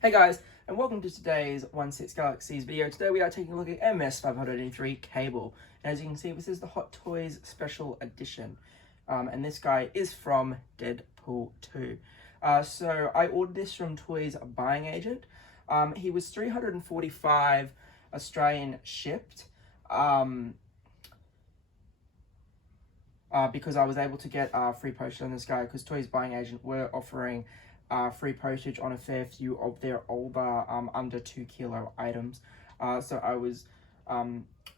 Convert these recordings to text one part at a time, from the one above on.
Hey guys, and welcome to today's 16 Galaxies video. Today we are taking a look at MS 503 cable. And as you can see, this is the Hot Toys Special Edition. And this guy is from Deadpool 2. So I ordered this from Toys Buying Agent. He was 345 Australian shipped. Because I was able to get free postage on this guy because Toys Buying Agent were offering free postage on a fair few of their older under 2 kilo items. So I was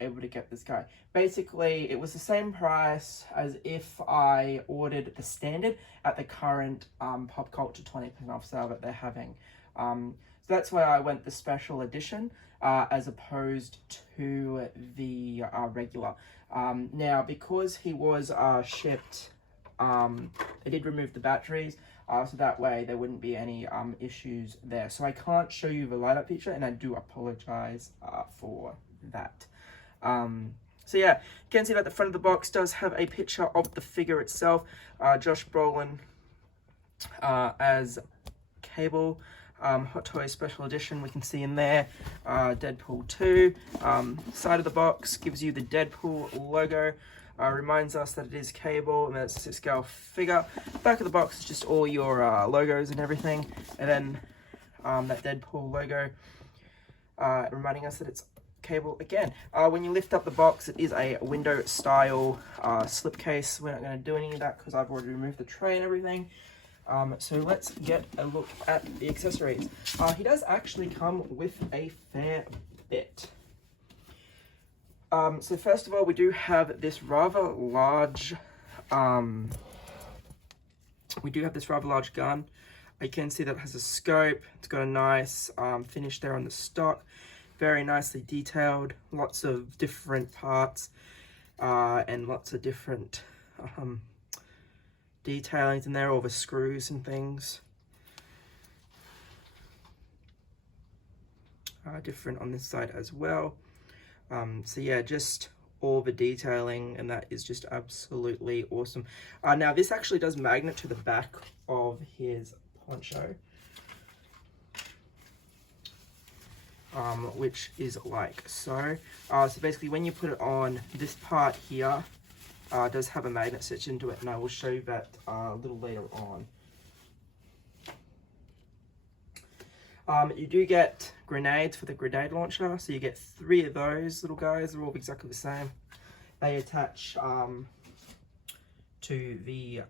able to get this guy. Basically, it was the same price as if I ordered the standard at the current Pop Culture 20% off sale that they're having. So that's why I went the special edition as opposed to the regular. Now, because he was shipped, they did remove the batteries, so that way there wouldn't be any issues there. So I can't show you the light up picture, and I do apologize for that. So yeah, you can see that the front of the box does have a picture of the figure itself. Josh Brolin as Cable. Hot Toys Special Edition, we can see in there Deadpool 2. Side of the box gives you the Deadpool logo, reminds us that it is Cable and that it's a 6-scale figure. Back of the box is just all your logos and everything, and then that Deadpool logo reminding us that it's Cable again. When you lift up the box, it is a window style slipcase. We're not going to do any of that because I've already removed the tray and everything. So let's get a look at the accessories. He does actually come with a fair bit. So first of all, we do have this rather large, gun. You can see that it has a scope. It's got a nice finish there on the stock. Very nicely detailed. Lots of different parts and lots of different detailings in there, all the screws and things. Different on this side as well. So yeah, just all the detailing, and that is just absolutely awesome. Now this actually does magnet to the back of his poncho, which is like so. So basically when you put it on, this part here does have a magnet stitched into it, and I will show you that a little later on. You do get grenades for the grenade launcher, so you get 3 of those little guys. They're all exactly the same. They attach to the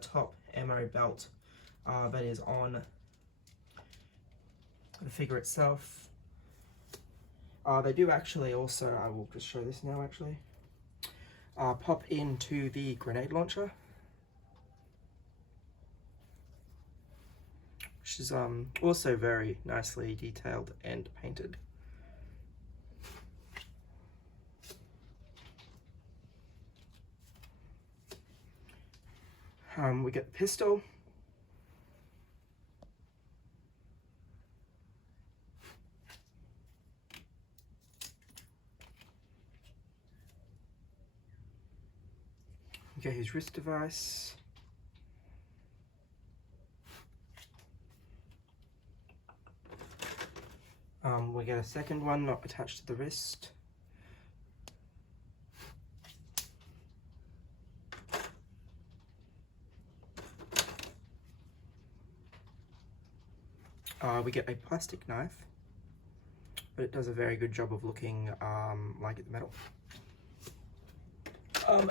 top ammo belt that is on the figure itself. They do actually also, I will just show this now actually, pop into the grenade launcher, which is also very nicely detailed and painted. We get the pistol. We get his wrist device. We get a second one not attached to the wrist. We get a plastic knife, but it does a very good job of looking like it's metal.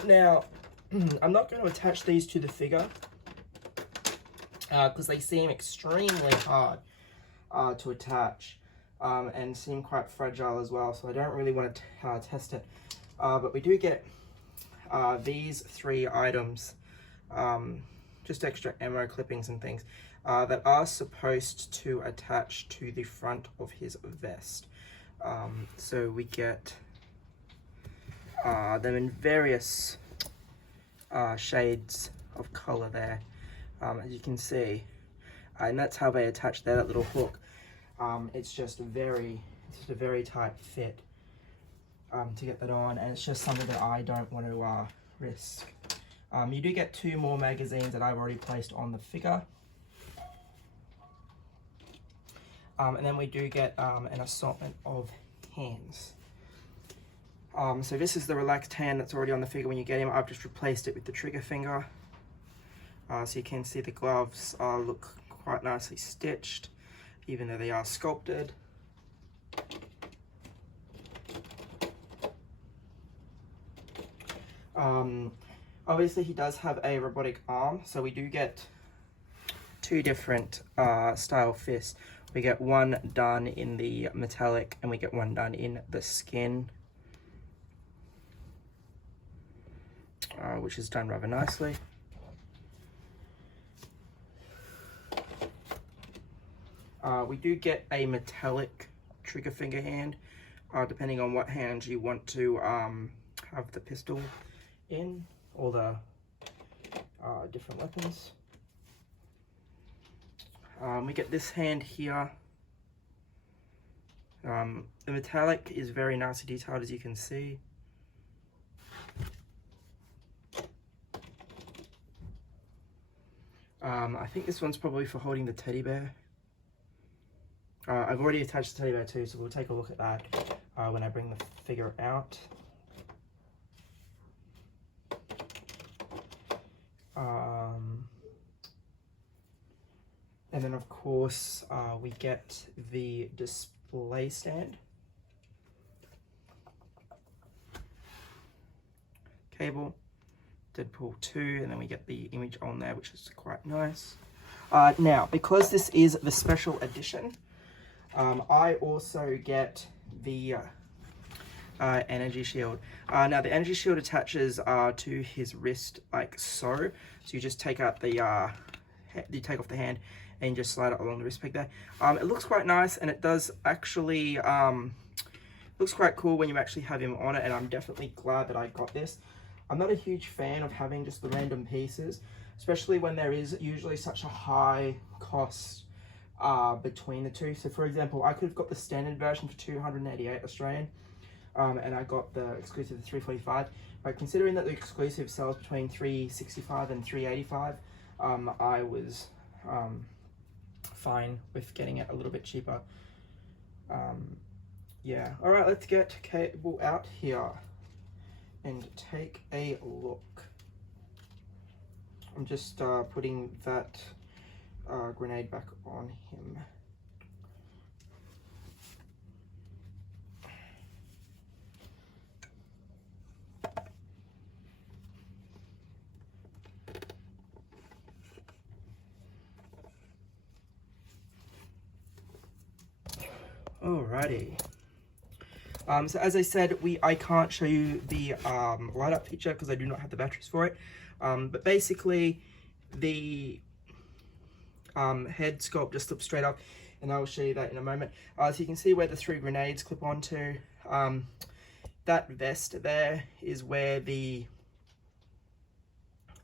Now, I'm not going to attach these to the figure because they seem extremely hard to attach and seem quite fragile as well, so I don't really want to test it. But we do get these 3 items, just extra ammo clippings and things, that are supposed to attach to the front of his vest. So we get them in various shades of color there, as you can see, and that's how they attach there, that little hook. It's just a very tight fit to get that on, and it's just something that I don't want to risk. You do get 2 more magazines that I've already placed on the figure. And then we do get an assortment of hands. So this is the relaxed hand that's already on the figure when you get him. I've just replaced it with the trigger finger. So you can see the gloves look quite nicely stitched, even though they are sculpted. Obviously he does have a robotic arm, so we do get two different style fists. We get one done in the metallic and we get one done in the skin, which is done rather nicely. We do get a metallic trigger finger hand, depending on what hand you want to have the pistol in, or the different weapons. We get this hand here. The metallic is very nicely detailed, as you can see. I think this one's probably for holding the teddy bear. I've already attached the teddy bear too, so we'll take a look at that when I bring the figure out. And then of course we get the display stand, cable, Deadpool 2, and then we get the image on there, which is quite nice. Now, because this is the special edition, I also get the energy shield. Now the energy shield attaches to his wrist like so. So you just take out the you take off the hand and just slide it along the wrist peg there. It looks quite nice, and it does actually looks quite cool when you actually have him on it, and I'm definitely glad that I got this. I'm not a huge fan of having just the random pieces, especially when there is usually such a high cost between the two. So for example, I could have got the standard version for 288 Australian, and I got the exclusive for 345. But considering that the exclusive sells between 365 and 385, I was fine with getting it a little bit cheaper. Yeah, all right, let's get Cable out here and take a look. I'm just putting that grenade back on him. Alrighty. So as I said, I can't show you the light up feature because I do not have the batteries for it. But basically, the head sculpt just slips straight up, and I will show you that in a moment. So you can see where the 3 grenades clip onto. That vest there is where the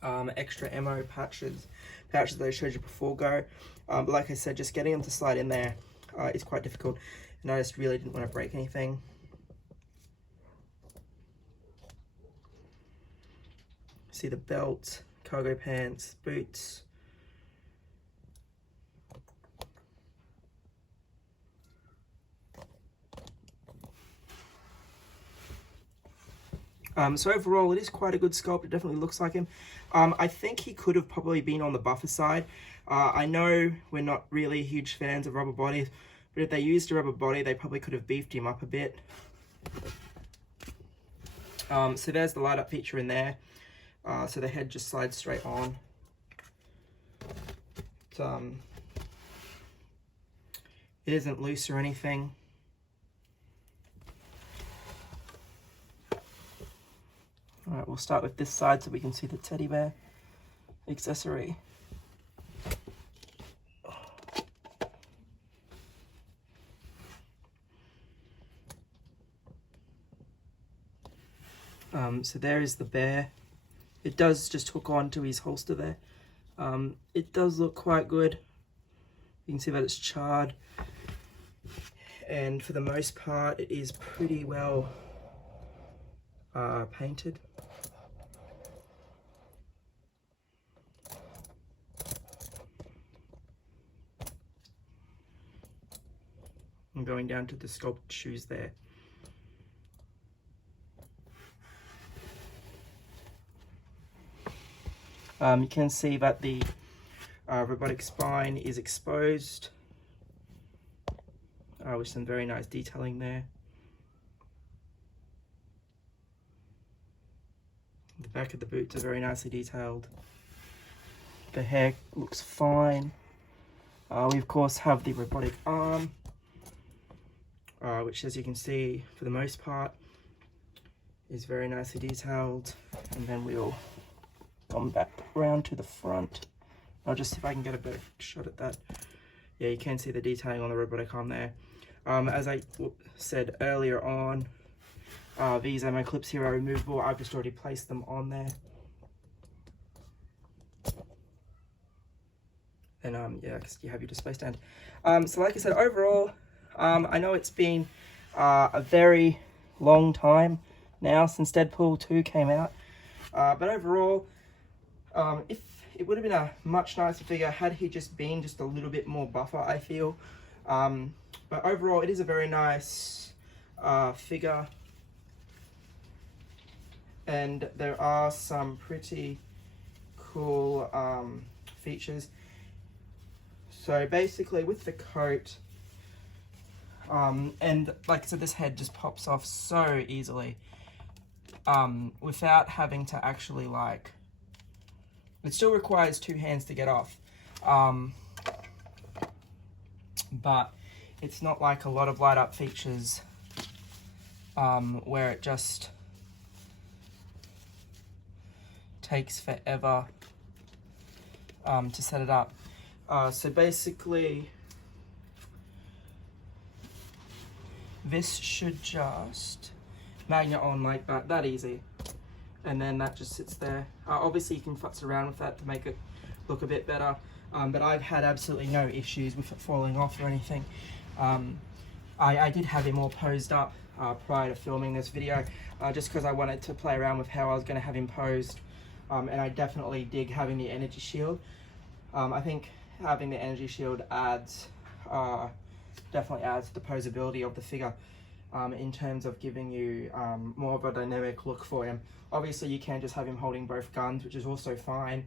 extra ammo pouches that I showed you before go. But like I said, just getting them to slide in there is quite difficult, and I just really didn't want to break anything. See the belt, cargo pants, boots. So overall, it is quite a good sculpt. It definitely looks like him. I think he could have probably been on the buffer side. I know we're not really huge fans of rubber bodies, but if they used a rubber body, they probably could have beefed him up a bit. So there's the light up feature in there. So the head just slides straight on. It isn't loose or anything. Alright, we'll start with this side so we can see the teddy bear accessory. So there is the bear. It does just hook on to his holster there. It does look quite good. You can see that it's charred, and for the most part it is pretty well painted. and going down to the sculpted shoes there. You can see that the robotic spine is exposed with some very nice detailing there. The back of the boots are very nicely detailed. The hair looks fine. We of course have the robotic arm, which, as you can see, for the most part is very nicely detailed. And then we'll come back around to the front. I'll just see if I can get a better shot at that. Yeah, you can see the detailing on the robotic arm there. As I said earlier on, these ammo clips here are removable. I've just already placed them on there. And yeah, because you have your display stand. So like I said, overall, I know it's been a very long time now since Deadpool 2 came out. But overall, if it would have been a much nicer figure had he just been just a little bit more buffer, I feel. But overall, it is a very nice figure. And there are some pretty cool features. So basically with the coat, and like I said, this head just pops off so easily without having to actually like, it still requires two hands to get off. But it's not like a lot of light up features where it just takes forever to set it up. So basically, this should just magnet on like that easy, and then that just sits there. Obviously you can futz around with that to make it look a bit better, but I've had absolutely no issues with it falling off or anything. I did have him all posed up prior to filming this video, just because I wanted to play around with how I was going to have him posed, and I definitely dig having the energy shield. I think having the energy shield definitely adds to the posability of the figure, in terms of giving you more of a dynamic look for him. Obviously you can just have him holding both guns, which is also fine,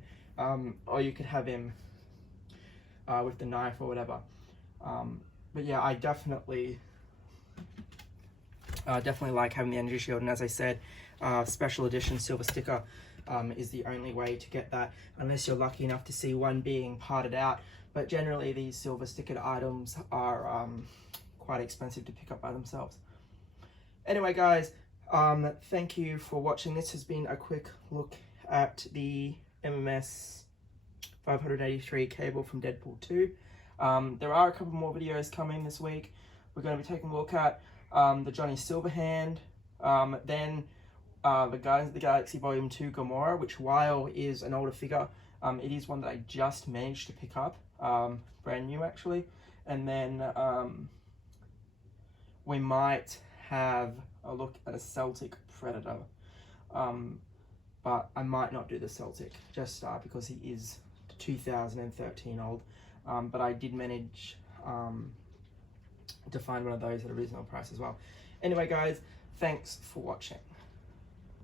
or you could have him with the knife or whatever. But yeah, I definitely like having the energy shield, and as I said, special edition silver sticker is the only way to get that, unless you're lucky enough to see one being parted out. But generally these silver stickered items are quite expensive to pick up by themselves. Anyway guys, thank you for watching. This has been a quick look at the MMS 583 cable from Deadpool 2. There are a couple more videos coming this week. We're going to be taking a look at the Johnny Silverhand, then the Guardians of the Galaxy Volume 2 Gamora, which, while is an older figure, it is one that I just managed to pick up, brand new actually. And then we might have a look at a Celtic Predator, but I might not do the Celtic, just because he is 2013 old, but I did manage to find one of those at a reasonable price as well. Anyway guys, thanks for watching.